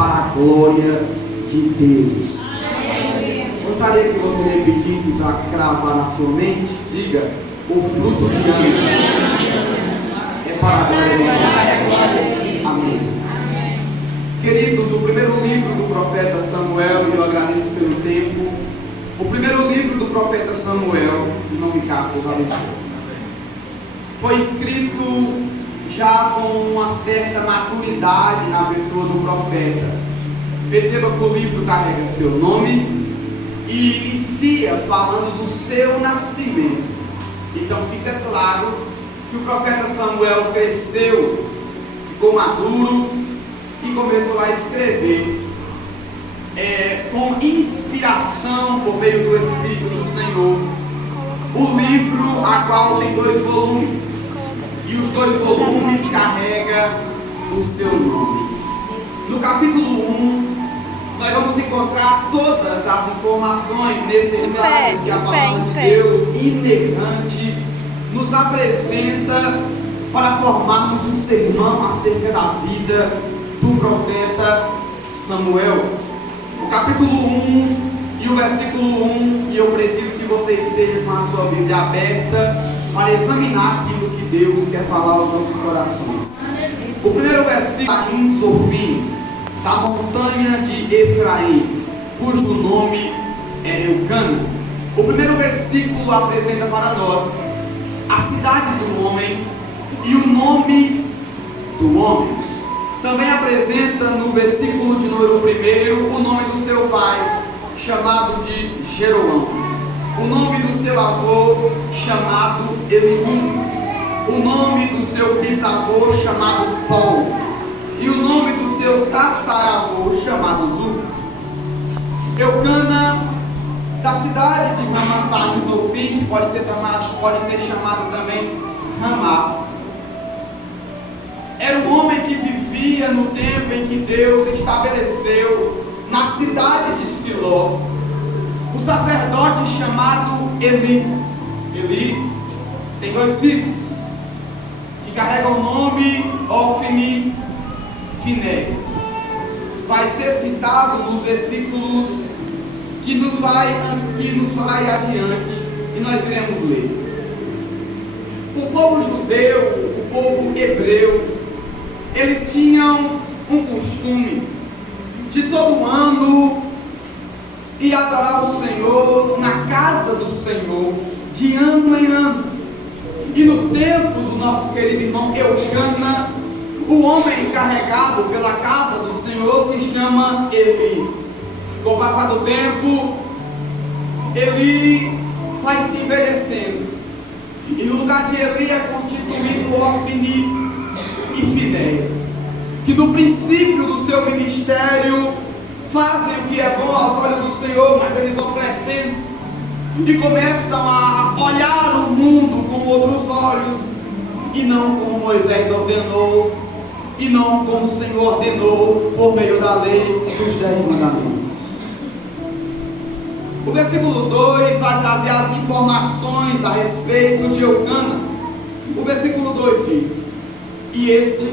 para a glória de Deus. Gostaria que você repetisse para cravar na sua mente. Diga: o fruto de Ana é para a glória de Deus. Amém. Queridos, o primeiro livro do profeta Samuel, e eu agradeço pelo tempo, o primeiro livro do profeta Samuel, em nome de Deus abençoe, foi escrito já com uma certa maturidade na pessoa do profeta. Perceba que o livro carrega seu nome e inicia falando do seu nascimento. Então fica claro que o profeta Samuel cresceu, ficou maduro e começou a escrever com inspiração por meio do Espírito do Senhor o livro, a qual tem 2 volumes, e os 2 volumes carregam o seu nome. No capítulo 1 nós vamos encontrar todas as informações necessárias que a palavra de Deus inerrante nos apresenta para formarmos um sermão acerca da vida do profeta Samuel. O capítulo 1 e o versículo 1, e eu preciso que você esteja com a sua Bíblia aberta para examinar aquilo que Deus quer falar aos nossos corações. O primeiro versículo está em Sofim, da montanha de Efraim, cujo nome é Eucana. O primeiro versículo apresenta para nós a cidade do homem e o nome do homem. Também apresenta no versículo de número 1 o nome do seu pai, chamado de Jeroão, o nome do seu avô, chamado Eliú, o nome do seu bisavô, chamado Tol, e o nome do seu tataravô, chamado Zuf. Eucana, da cidade de Ramá, que pode ser chamado também Ramá, era um homem que vivia no tempo em que Deus estabeleceu na cidade de Siló o sacerdote chamado Eli. Eli tem 2 filhos que carregam o nome Ofni e Finéias. Vai ser citado nos versículos que nos vai adiante, e nós iremos ler. O povo judeu, o povo hebreu, eles tinham um costume de todo ano ir adorar o Senhor na casa do Senhor, de ano em ano. E no tempo do nosso querido irmão Eucana, o homem encarregado pela casa do Senhor se chama Eli. Com o passar do tempo, Eli vai se envelhecendo, e no lugar de Eli é constituído Ofni e Finéias, que no princípio do seu ministério fazem o que é bom aos olhos do Senhor, mas eles vão crescendo e começam a olhar o mundo com outros olhos, e não como Moisés ordenou, e não como o Senhor ordenou por meio da lei dos 10 mandamentos. O versículo 2 vai trazer as informações a respeito de Eucana. O versículo 2 diz: e este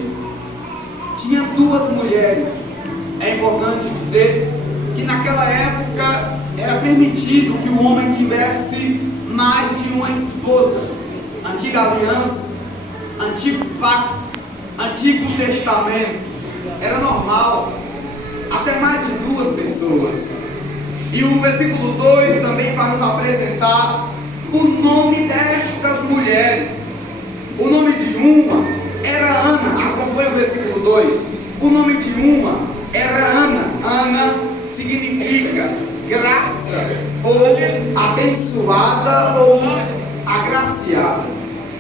tinha 2 mulheres. É importante dizer que naquela época era permitido que o homem tivesse mais de uma esposa. Antiga aliança, antigo pacto, Antigo Testamento, era normal, até mais de 2 pessoas. E o versículo 2 também vai nos apresentar o nome destas mulheres. O nome de uma era Ana. Acompanhe o versículo 2. O nome de uma era Ana. Ana significa graça, ou abençoada, ou agraciada.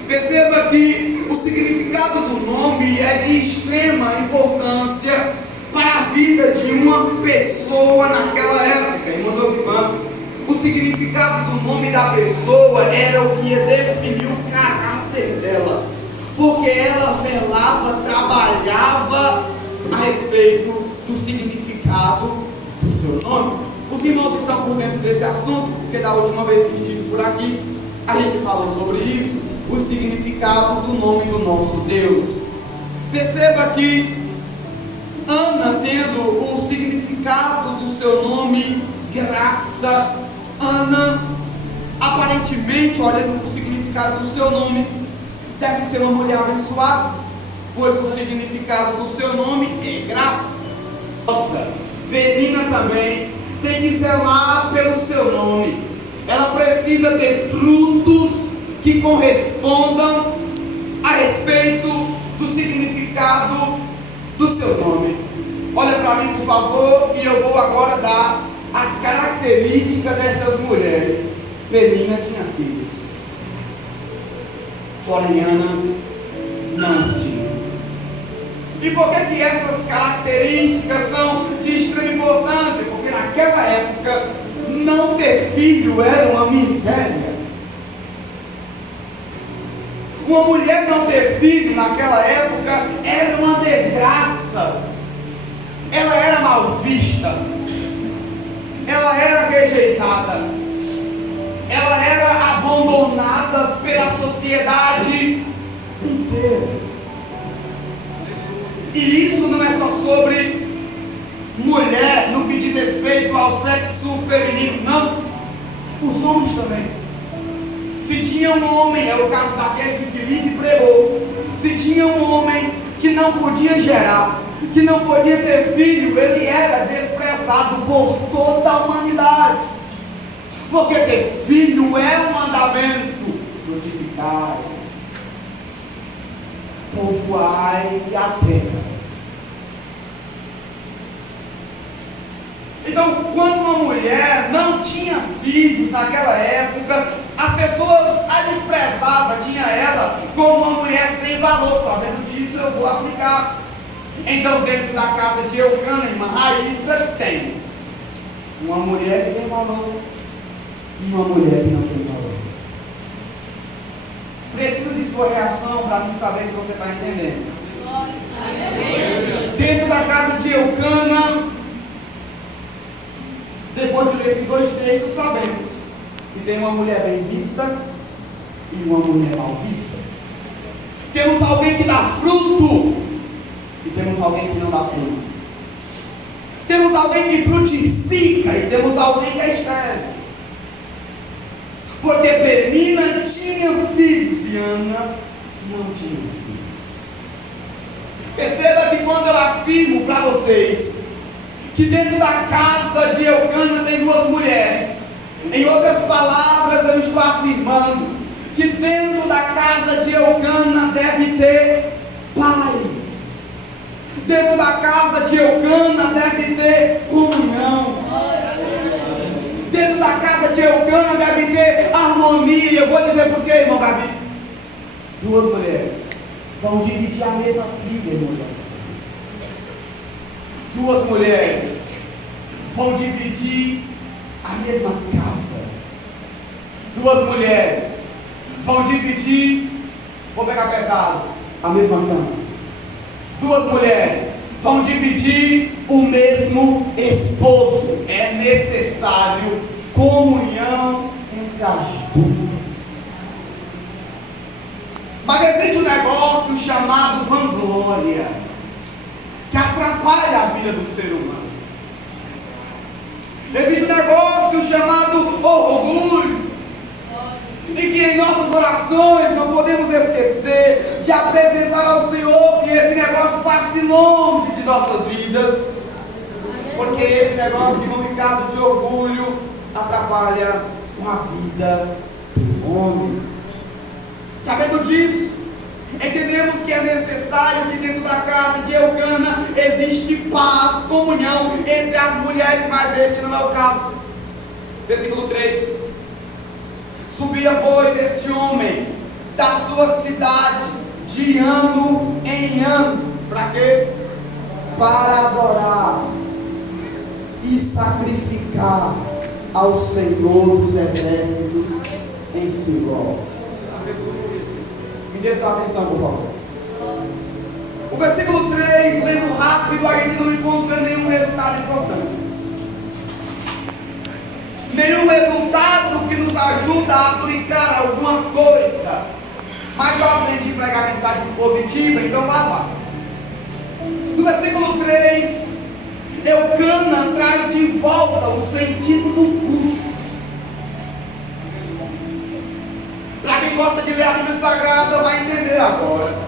Perceba que o significado do nome é de extrema importância para a vida de uma pessoa naquela época. Irmãos Osivando, o significado do nome da pessoa era o que ia definir o caráter dela, porque ela velava, trabalhava a respeito do significado do seu nome. Os irmãos estão por dentro desse assunto, porque da última vez que estive por aqui, a gente falou sobre isso, os significados do nome do nosso Deus. Perceba que Ana, tendo o significado do seu nome, graça. Ana, aparentemente, olhando para o significado do seu nome, deve ser uma mulher abençoada, pois o significado do seu nome é graça. Nossa, Penina também tem que zelar pelo seu nome. Ela precisa ter frutos que correspondam a respeito do significado do seu nome. Olha para mim, por favor, e eu vou agora dar as características destas mulheres. Penina tinha filhos, porém Ana não os tinha. E por que essas características são de extrema importância? Porque naquela época, não ter filho era uma miséria. Uma mulher não ter filho naquela época era uma desgraça. Ela era mal vista. Ela era rejeitada. Ela era abandonada pela sociedade inteira. E isso não é só sobre mulher no que diz respeito ao sexo feminino, não. Os homens também. Se tinha um homem, é o caso daquele que Filipe pregou, se tinha um homem que não podia gerar, que não podia ter filho, ele era desprezado por toda a humanidade. Porque ter filho é um mandamento. Frutificai, povoai a terra. Então, quando uma mulher não tinha filhos naquela época, as pessoas a desprezavam, tinha ela como uma mulher sem valor. Sabendo disso, eu vou aplicar. Então, dentro da casa de Eucana, irmã Raíssa, tem uma mulher que tem valor e uma mulher que não tem valor. Preciso de sua reação para mim saber que você está entendendo. Dentro da casa de Eucana, depois de ler esses dois textos, sabemos que tem uma mulher bem vista e uma mulher mal vista. Temos alguém que dá fruto e temos alguém que não dá fruto. Temos alguém que frutifica e temos alguém que é estéril. Porque Penina tinha filhos e Ana não tinha filhos. Perceba que quando eu afirmo para vocês que dentro da casa de Eucana tem duas mulheres, em outras palavras eu estou afirmando que dentro da casa de Eucana deve ter paz. Dentro da casa de Eucana deve ter comunhão. Dentro da casa de Eucana deve ter harmonia. Eu vou dizer por quê, irmão Gabi? Duas mulheres vão dividir a mesma vida, irmãos. Duas mulheres vão dividir a mesma casa. Duas mulheres vão dividir, vou pegar pesado, a mesma cama. Duas mulheres vão dividir o mesmo esposo. É necessário comunhão entre as duas. Mas existe um negócio chamado vanglória, que atrapalha a vida do ser humano. Existe um negócio chamado orgulho, e que em nossas orações não podemos esquecer de apresentar ao Senhor que esse negócio passe longe de nossas vidas, porque esse negócio significado de orgulho atrapalha a vida do homem. Sabendo disso, entendemos que é necessário que dentro da casa de Eucana existe paz, comunhão entre as mulheres, mas este não é o caso. Versículo 3: subia, pois, este homem da sua cidade de ano em ano. Para quê? Para adorar e sacrificar ao Senhor dos exércitos em Siló. Me dê sua atenção, por favor. O versículo 3, lendo rápido, a gente não encontra nenhum resultado importante. Nenhum resultado que nos ajuda a aplicar alguma coisa. Mas eu aprendi a pregar mensagens positivas, então lá vai. No versículo 3, Eucana volta o sentido do culto. Para quem gosta de ler a Bíblia Sagrada, vai entender agora.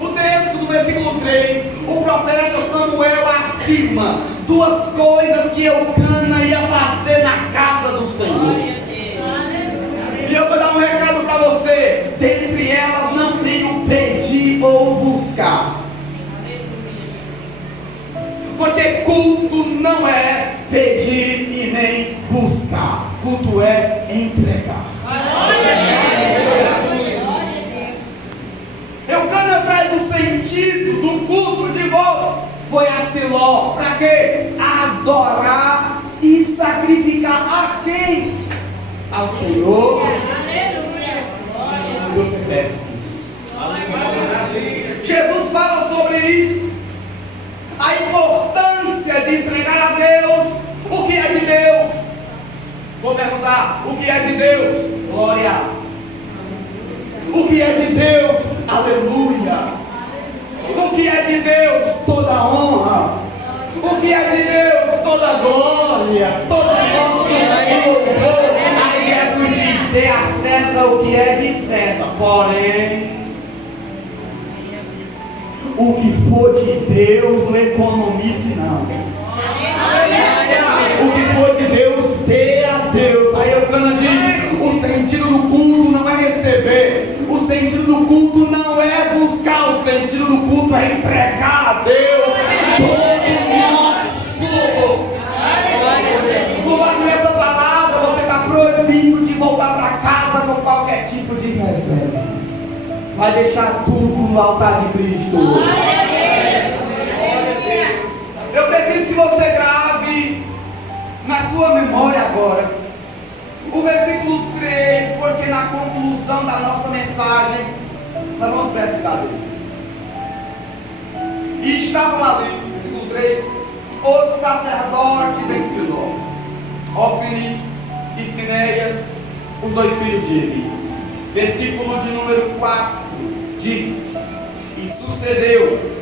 O texto do versículo 3, o profeta Samuel afirma duas coisas que Eucana ia fazer na casa do Senhor. E eu vou dar um recado para você: dentre elas não tem o pedir ou buscar. Porque culto não é pedir e nem buscar. Culto é entregar. Eucana traz o sentido do culto de volta. Foi a Siló. Para quê? Adorar e sacrificar a quem? Ao Senhor dos exércitos. Jesus fala sobre isso. A importância de entregar a Deus o que é de Deus. Vou perguntar: o que é de Deus? Glória. O que é de Deus? Aleluia. O que é de Deus? Toda honra. O que é de Deus? Toda glória. Todo nosso louvor. Aí Jesus diz: dê a César o que é de César. Porém, o que for de Deus, não economize não. O que for de Deus, dê a Deus. Aí Eucana diz: o sentido do culto não é receber. O sentido do culto não é buscar. O sentido do culto é entregar a Deus todo nosso. Com base nessa palavra, você está proibido de voltar para casa com qualquer tipo de reserva. Vai deixar tudo no altar de Cristo. Eu preciso que você grave na sua memória agora o versículo 3, porque na conclusão da nossa mensagem nós vamos precisar dele. E estavam ali, versículo 3, os sacerdotes em Siló, Ofni e Finéias, os dois filhos de Eli. Versículo de número 4 diz: e sucedeu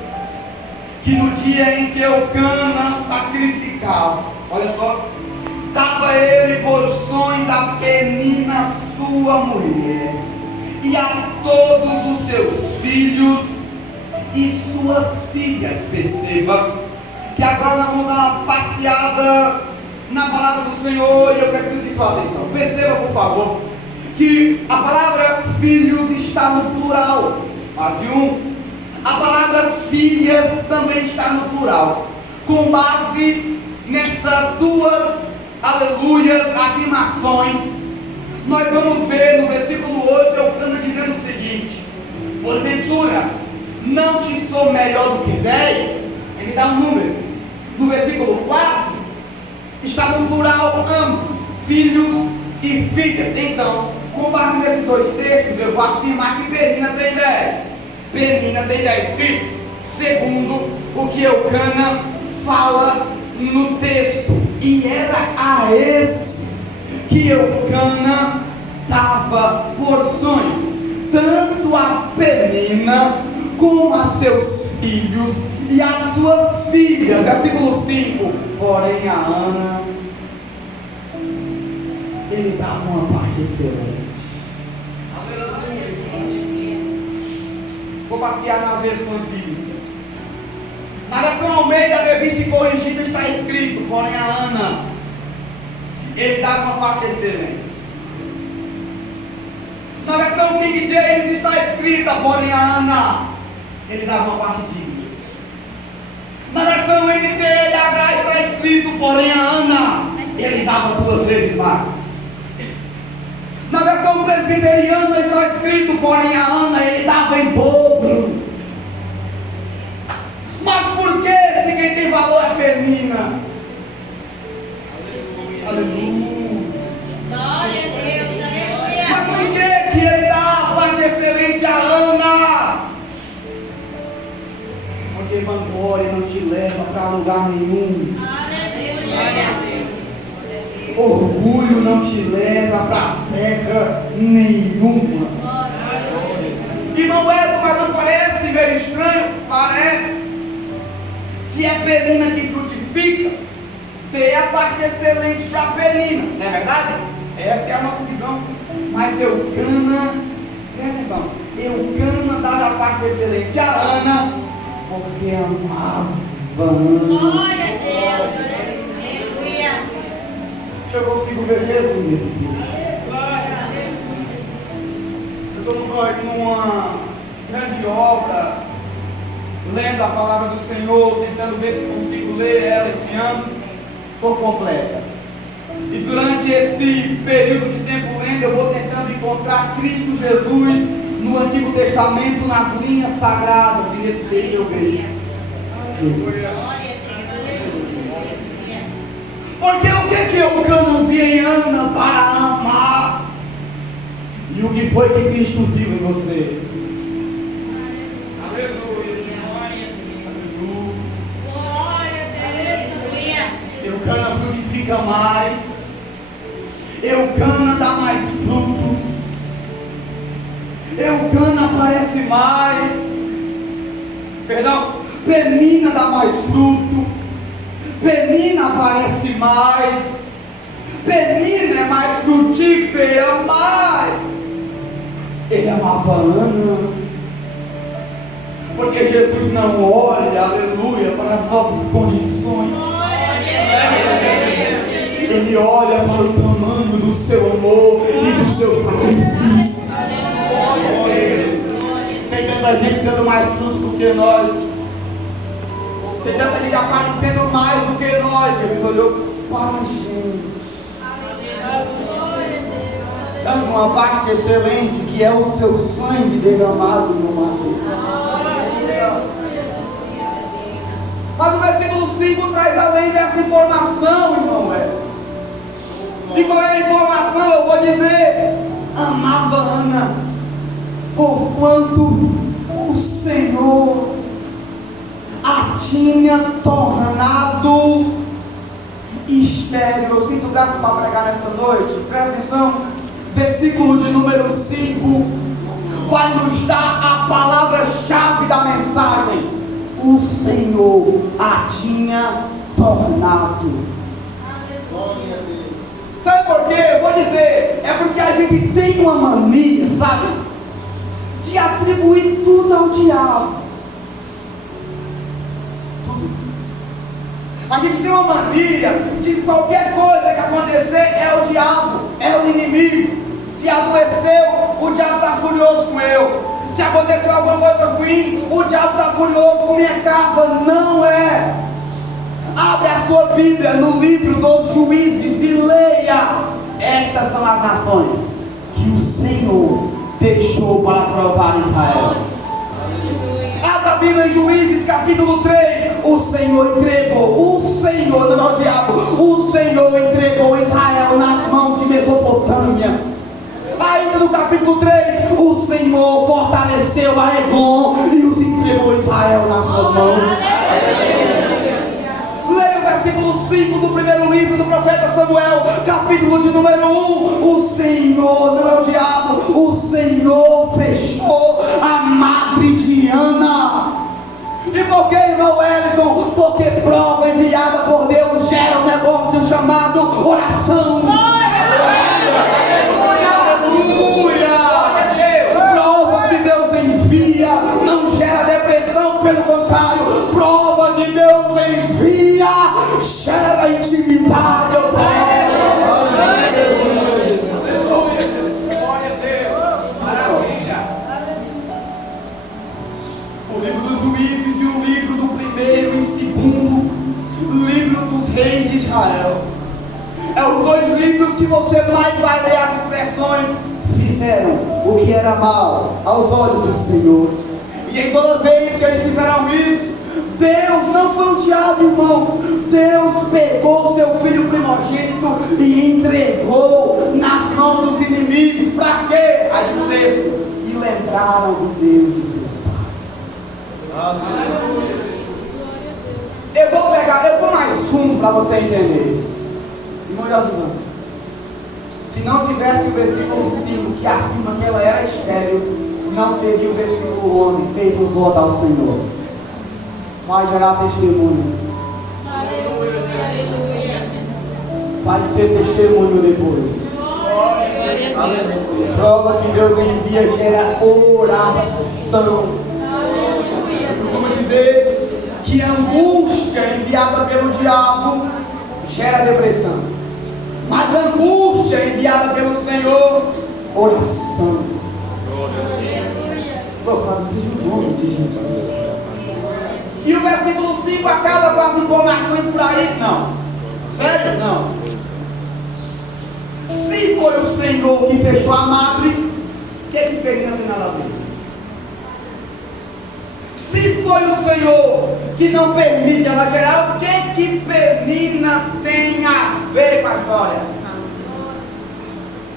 que no dia em que Eucana sacrificava, olha só, dava ele porções a Penina sua mulher, e a todos os seus filhos e suas filhas. Perceba que agora nós vamos dar uma passeada na palavra do Senhor, e eu preciso de sua atenção. Perceba, por favor, que a palavra filhos está no plural, mais de um. A palavra filhas também está no plural. Com base nessas duas, aleluias, afirmações, nós vamos ver no versículo 8, Eucana dizendo o seguinte: porventura, não te sou melhor do que 10? Ele dá um número. No versículo 4, está no plural ambos, filhos e filhas. Então, com base nesses dois textos, eu vou afirmar que Penina tem 10. Penina tem 10 filhos, segundo o que Eucana fala no texto. E era a esses que Eucana dava porções, tanto a Penina como a seus filhos e as suas filhas. Versículo 5. Porém a Ana, ele dava uma parte excelente. Vou passear nas versões bíblicas. Na versão Almeida, revista e corrigida, está escrito: porém a Ana, ele dava uma parte excelente. Na versão King James está escrita: porém a Ana, ele dava uma parte digna. Na versão NTLH está escrito: porém a Ana, ele dava 2 vezes mais. Na versão presbiteriana está escrito: porém a Ana, ele dava em dobro. Mas por que, se quem tem valor é Penina? Aleluia. Glória a Deus, aleluia. Mas por que ele dá a parte excelente a Ana? Porque vanglória não te leva para lugar nenhum. Glória a Deus. Orgulho não te leva para terra nenhuma. Irmão Edo, mas não parece meio estranho? Parece. Se é Penina que frutifica, dê a parte excelente para a Penina, não é verdade? Essa é a nossa visão. Mas Eucana, presta atenção, Eucana dava a parte excelente a Ana, porque amava Ana. Glória a Deus. Aleluia. Eu consigo ver Jesus nesse texto. Eu estou numa grande obra, lendo a palavra do Senhor, tentando ver se consigo ler ela esse ano por completa. E durante esse período de tempo lendo, eu vou tentando encontrar Cristo Jesus no Antigo Testamento, nas linhas sagradas, e nesse texto eu vejo Jesus. Porque o que Eucana via em Ana para amar? E o que foi que Cristo viu em você? Eucana frutifica mais, Eucana dá mais frutos, Eucana aparece mais, Penina dá mais fruto, Penina aparece mais, Penina é mais frutífera, mais. Ele amava Ana, porque Jesus não olha, aleluia, para as nossas condições. Ele olha para o tamanho do seu amor e do seu sacrifício. Tem tanta gente dando mais fruto do que nós. Tem tanta gente aparecendo mais do que nós. Jesus olhou para a gente, dando uma parte excelente, que é o seu sangue derramado no madeiro. Mas o versículo 5 traz além dessa informação, irmão. E qual é a informação? Eu vou dizer: amava Ana, porquanto o Senhor a tinha tornado estéril. Eu sinto graça para pregar nessa noite. Presta atenção. Versículo de número 5 vai nos dar a palavra-chave da mensagem. O Senhor a tinha tornado. Sabe por quê? Eu vou dizer, é porque a gente tem uma mania, sabe, de atribuir tudo ao diabo. Tudo. A gente tem uma mania de que qualquer coisa que acontecer é o diabo, é o inimigo. Se adoeceu, o diabo está furioso com eu. Se aconteceu alguma coisa ruim, o diabo está furioso com minha casa. Não é. Abre a sua Bíblia no livro dos Juízes e leia. Estas são as nações que o Senhor deixou para provar Israel. Abra a Bíblia em Juízes capítulo 3. O Senhor entregou, o Senhor, não é o diabo, o Senhor entregou Israel nas mãos de Mesopotâmia. Ainda no capítulo 3, o Senhor fortaleceu a Eglon e os entregou Israel nas suas mãos. Leia o versículo 5 do primeiro livro do profeta Samuel, capítulo de número 1. O Senhor, não é o diabo, o Senhor fechou a madre de Ana. E por que, irmão Wellington? Porque prova enviada por Deus gera um negócio chamado oração. Prova que Deus envia não gera depressão, pelo contrário, prova que Deus envia gera intimidade. O livro dos Juízes e o livro do primeiro e segundo livro dos reis de Israel é os dois livros que você mais vai ler as expressões fizeram o que era mal aos olhos do Senhor. E em toda vez que eles fizeram isso, Deus, não foi o diabo, irmão, Deus pegou seu filho primogênito e entregou nas mãos dos inimigos. Para quê? Aí diz o texto: e lembraram do Deus dos seus pais. Eu vou mais fundo para você entender. Irmão Josué, se não tivesse o versículo 5 que afirma que ela era estéril, não teria o versículo 11, fez um voto ao Senhor. Vai gerar testemunho. Aleluia, aleluia. vai ser testemunho depois. Prova que Deus envia gera oração. Eu costumo dizer que a angústia enviada pelo diabo gera depressão, mas a angústia enviada pelo Senhor, oração. Louvado seja o nome de Jesus. E o versículo 5 acaba com as informações por aí? Não. Sério? Não. Se foi o Senhor que fechou a madre, o que Penina tem nada a ver? Se foi o Senhor que não permite ela gerar, o que Penina tem a ver com a história?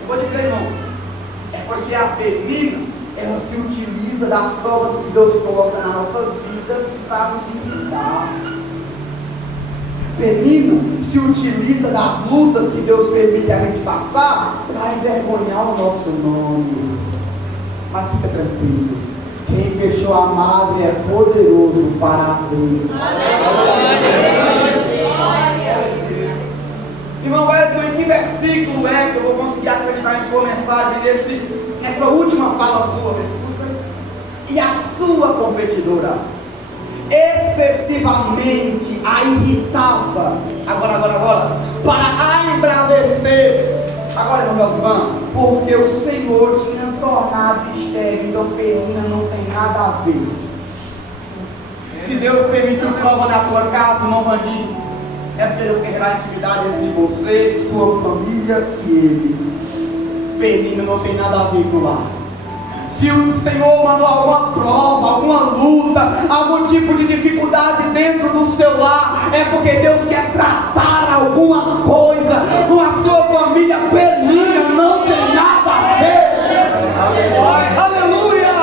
Eu vou dizer, irmão, é porque a Penina, ela se utiliza das provas que Deus coloca nas nossas vidas para nos irritar. Penina se utiliza das lutas que Deus permite a gente passar para envergonhar o nosso nome. Mas fica tranquilo, quem fechou a madre é poderoso para abrir. Irmão Wellington, em que versículo é que eu vou conseguir acreditar em sua mensagem nessa última fala sua, versículo 6? E a sua competidora excessivamente a irritava, agora, para a embravecer. Agora, irmão Josivan, porque o Senhor tinha tornado estéril, então Penina não tem nada a ver. Se Deus permitiu prova na tua casa, irmão Vandir, é porque Deus quer gerar intimidade entre você, sua família e Ele. Penina não tem nada a ver com lá. Se o Senhor mandou alguma prova, alguma luta, algum tipo de dificuldade dentro do seu lar, é porque Deus quer tratar alguma coisa com a sua família. Penina não tem nada a ver. Aleluia!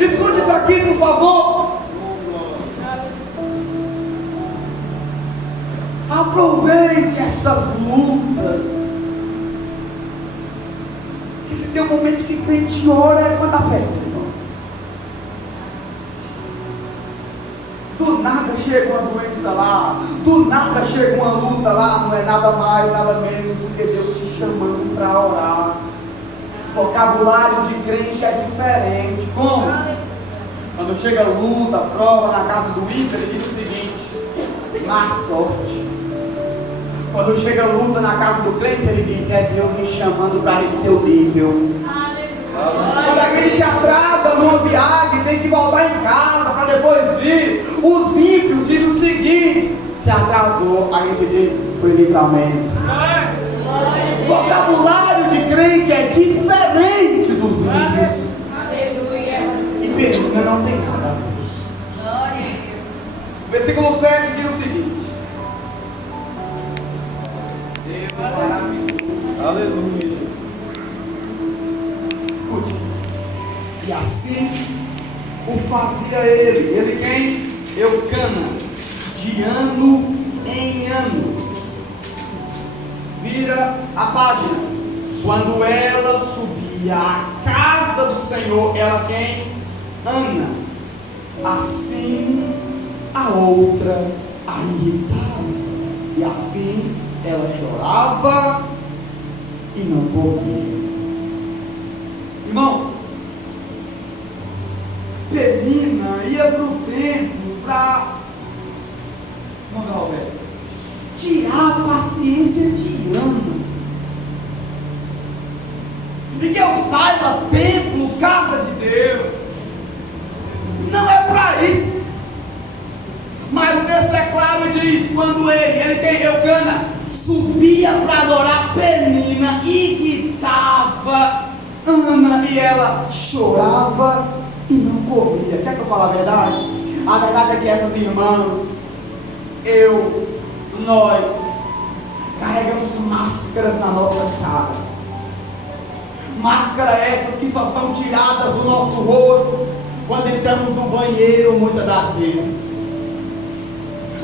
Escute isso aqui, por favor. Aproveite essas lutas. Que se tem um momento que a gente ora é quando está perto, irmão. Do nada chega uma doença lá, do nada chega uma luta lá, não é nada mais, nada menos do que Deus te chamando para orar. Vocabulário de crente é diferente. Como? Quando chega luta, prova na casa do ímpio, ele diz o seguinte: má sorte. Quando chega luta na casa do crente, ele diz: é Deus me chamando para esse seu nível. Quando alguém se atrasa numa viagem, tem que voltar em casa para depois vir. Os ímpios dizem o seguinte: se atrasou, a gente diz: foi livramento. Vocabulário de crente é diferente dos ímpios. E Penina não tem nada a ver. Versículo 7 diz o seguinte: aleluia. Escute. E assim o fazia ele quem? Eucana, de ano em ano. Vira a página. Quando ela subia à casa do Senhor, ela quem? Ana. Assim a outra a irritava. E assim ela chorava e não comia. Irmão, Penina ia para o templo para tirar a paciência de Ana. E que eu saiba, templo, casa de Deus, não é para isso. Mas o texto é claro e diz: quando ele tem Eucana, subia para adorar, Penina irritava Ana e ela chorava e não comia. Quer que eu fale a verdade? A verdade é que essas irmãs, nós carregamos máscaras na nossa cara. Máscaras essas que só são tiradas do nosso rosto quando entramos no banheiro, muitas das vezes.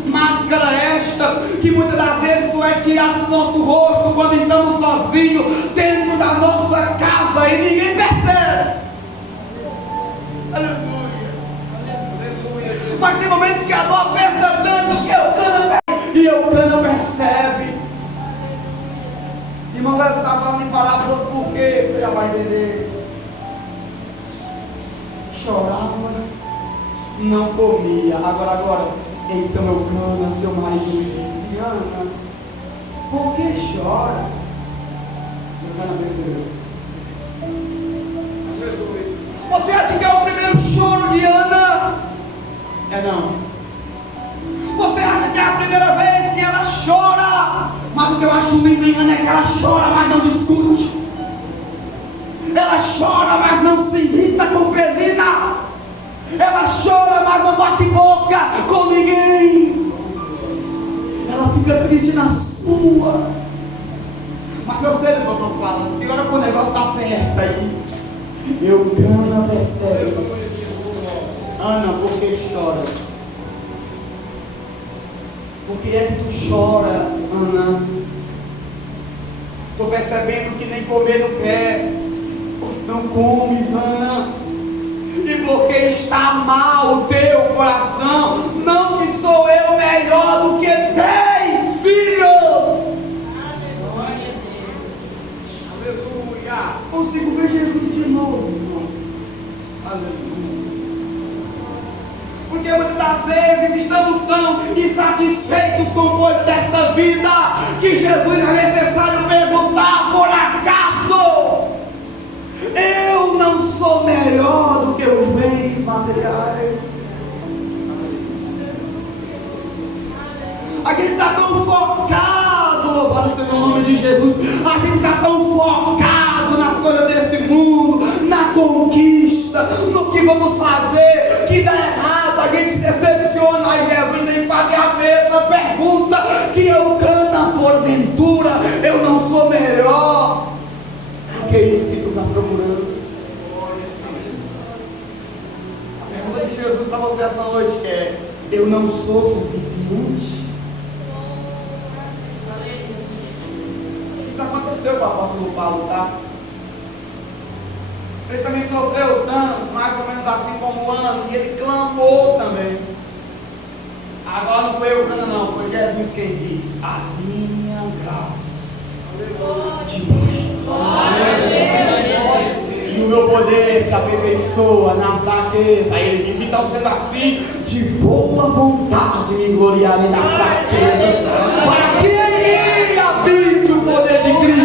Máscara esta que muitas das vezes só é tirada do nosso rosto quando estamos sozinhos dentro da nossa casa e ninguém percebe. Aleluia. Mas tem momentos que a dor aperta tanto que Eucana percebe. não comia. Agora, então Eucana, seu marido, me disse: Ana, por que chora? Eucana percebeu. Você acha que é o primeiro choro de Ana? É não. Você acha que é a primeira vez que ela chora? Mas o que eu acho lindo em Ana é que ela chora, mas não discute. Ela chora, mas não se irrita com Penina. Ela chora, mas não bate boca com ninguém. Ela fica triste na sua. Mas eu sei do que eu estou falando. E agora que o negócio aperta aí, Eucana percebe: Ana, por que choras? Por que é que tu chora, Ana? Estou percebendo que nem comer não quer. Não comes, Ana. E porque está mal o teu coração, não que sou eu melhor do que 10 filhos. Aleluia. Consigo ver Jesus de novo, irmão. Aleluia. Porque muitas das vezes estamos tão insatisfeitos com coisas dessa vida que Jesus é necessário perguntar: por acaso eu não sou melhor do que os bens materiais? A gente está tão focado, louvado seja o nome de Jesus, a gente está tão focado nas coisas desse mundo, na conquista, no que vamos fazer, que dá errado, a gente se decepciona. Aí Jesus vem fazer a mesma pergunta que Eucana: porventura eu não sou melhor do que isso que tu está procurando? A pergunta de Jesus para você essa noite é: eu não sou suficiente? Isso aconteceu com o apóstolo Paulo, tá? Ele também sofreu tanto, mais ou menos assim como Ana, e ele clamou também. Agora não foi Eucana não, foi Jesus quem disse: a minha graça te basta. E o meu poder se aperfeiçoa na fraqueza. Aí ele diz: então, sendo assim, de boa vontade me gloriarei nas fraquezas, para que em mim habite o poder de Cristo.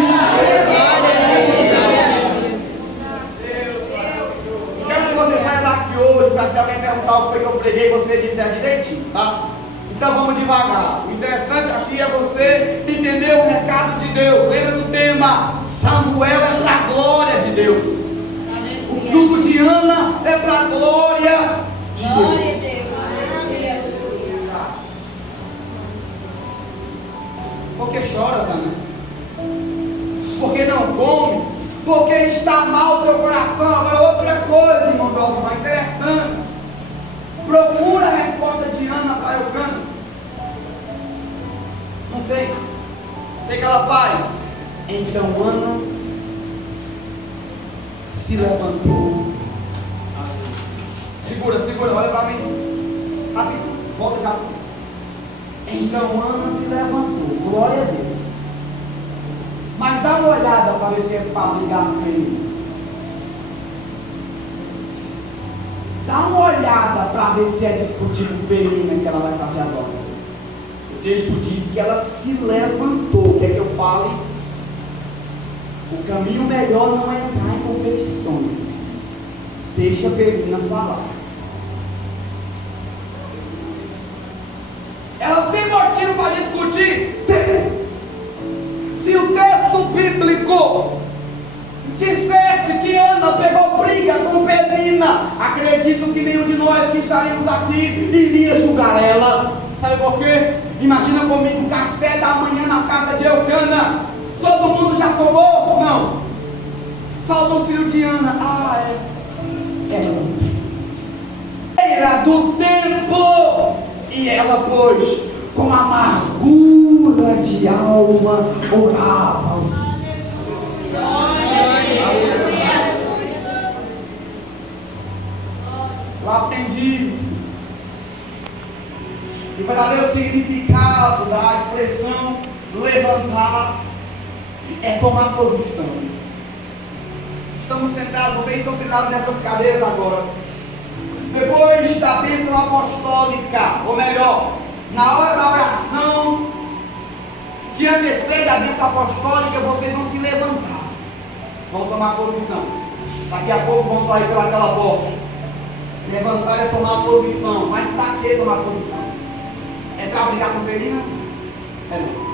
Quero que você saia daqui hoje, para se alguém perguntar o que foi que eu preguei, você disser direitinho, tá? Então vamos devagar. O interessante aqui é você entender o recado de Deus. Lembra do tema: Samuel é para a glória de Deus. O fruto de Ana é para a glória de Deus. Por que choras, Ana? Por que não comes? Porque está mal o teu coração. Agora outra coisa, irmão Dalton, interessante. Procura a resposta de Ana para Eucana. Não tem. O que ela faz? Então Ana se levantou. Segura, olha para mim. Rápido, volta já. Então Ana se levantou. Glória a Deus. Mas dá uma olhada para ver se é para brigar com ele. Dá uma olhada para ver se é discutir com Penina que ela vai fazer agora. O texto diz que ela se levantou. Quer que eu fale? O caminho melhor não é entrar em competições. Deixa a Penina falar. Ela tem motivo para discutir? Tem. Se o texto bíblico dissesse que Ana pegou briga com Penina, acredito que nenhum de nós que estaríamos aqui iria julgar ela. Sabe por quê? Imagina comigo, café da manhã na casa de Eucana. Todo mundo já tomou? Não. Falta o filho de Ana. Ah, é. Era do templo. E ela, pois, com amargura de alma, orava ao Senhor. Eu aprendi o verdadeiro significado da expressão levantar é tomar posição. Estamos sentados, vocês estão sentados nessas cadeiras agora. Depois da bênção apostólica, ou melhor, na hora da oração que antecede a bênção apostólica, vocês vão se levantar, vão tomar posição. Daqui a pouco vão sair pelaquela porta, se levantar e tomar posição. Mas para que tomar posição? É para brigar com Perina? É não.